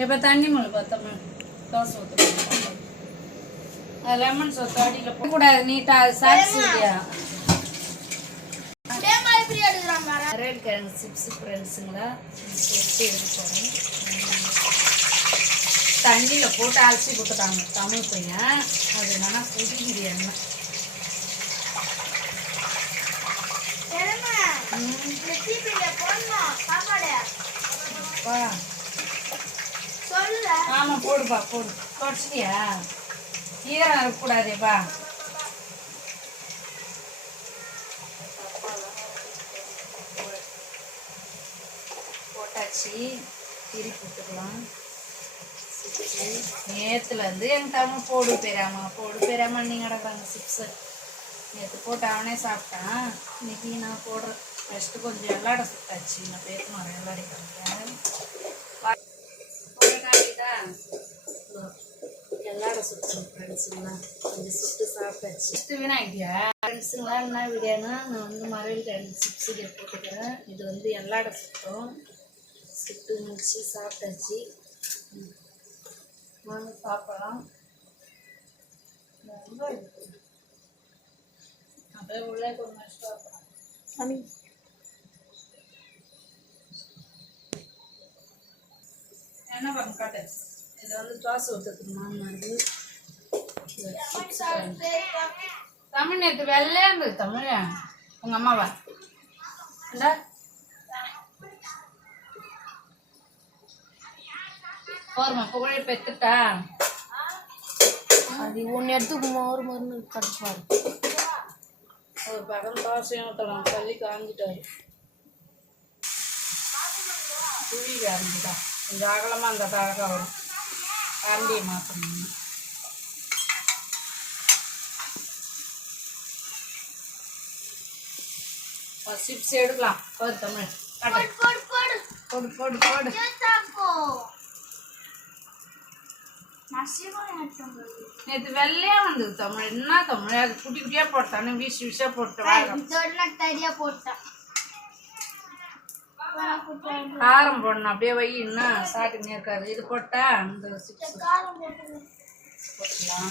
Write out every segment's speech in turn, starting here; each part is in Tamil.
இப்போ தண்ணி மிளகு பார்த்தோம் தோசை ஊற்றணும். லெமன் சோத்து அடியில் போடக்கூடாது, நீட்டாக சாக்ஸ் இல்லையா. ரேட் கிழங்கு சிப்ஸ் ஃப்ரெண்ட்ஸுங்களா எடுத்து போகிறேன். தண்ணியில் போட்டு அலசி கொடுத்துட்டாங்க தமிழ் பையன். அது என்னன்னா குடிக்குது எண்ணெய். ஆமாம் போடுப்பா போடு. தொடச்சிட்டியா? ஈரம் இருக்கக்கூடாதேப்பா. போட்டாச்சு, திருப்பி விட்டுக்கலாம். நேற்றுலேருந்து எங்கள் தமிழ் போடு பெறாமல் நீங்கள் கிடக்குறாங்க சிப்ஸு. நேற்று போட்டு அவனே சாப்பிட்டான். இன்னைக்கு நான் போடுறேன். ஃபஸ்ட்டு கொஞ்சம் எல்லாட சுட்டாச்சு. நான் பேருக்கு வரேன் எல்லாடி காமிக்கிறேன். எல்லாட சுட்டேன் ஃப்ரெண்ட்ஸுங்களா. கொஞ்சம் சுட்டு சாப்பிட்டாச்சு. ஃபஸ்ட்டு வீணாகிட்டியா ஃப்ரெண்ட்ஸுங்களா? என்ன வீடியோனா நான் வந்து மறுபடியும் 2 சிப்ஸு போட்டுக்கிறேன். இது வந்து எல்லாட சுத்தம். சுட்டு முடிச்சு சாப்பிட்டாச்சு. வாங்க சாப்பிடலாம். ரொம்ப அப்படியே உள்ளே கொஞ்சம் சாப்பிடலாம் சாமி. என்ன பண்ண காட்டு. இது வந்து தோசை ஊற்றுறதுக்கு மாமாது தமிழ். நேற்று வெள்ளையா இருந்தது தமிழ். உங்கள் அம்மாவா இந்த போருமா புகழை பெற்றுட்டா. அது ஒன்று எடுத்துக்கு ஒரு மருந்து கட்டுப்பாரு. ஒரு படம் தோசையும் ஊற்றலாம். தள்ளி காஞ்சிட்டாரு. துணி காஞ்சிட்டா. கொஞ்சம் அகலமாக அந்த அழகாக வரும். கரண்டியை மாற்றணும். சிப்ஸ் எடுக்கலாம். போது தமிழ் போடு போடு போடு. நேற்று வெள்ளையா வந்தது தமிழ். என்ன தமிழ் அது குட்டி குட்டியா போட்டானு வீசி வீசா போட்டு காரம் போடணும். அப்படியே வை இன்னும் சாப்பிட்டுனே இருக்காது. இது போட்டா இந்த சிப்ஸ் போட்டுக்கலாம்.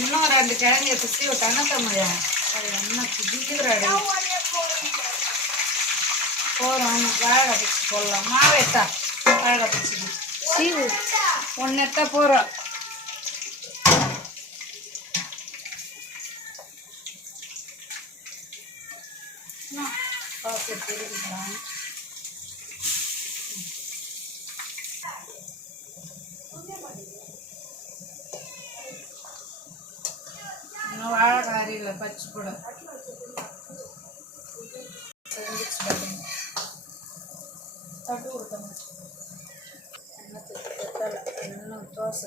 இன்னும் 2 கிழங்கு சுற்றி விட்டாங்க தமிழ். அது என்ன குடிக்கிறாடு போகிறோம். வாழை பிச்சு போடலாம். மாவேத்தா வாழை பிச்சு ஒன்னெத்தா போகிறோம். காசு தெரிவிக்கலாம். இன்னும் வாழைக்காரி இல்லை பச்சை போட தட்டு கொடுத்தோம். இன்னும் தோசை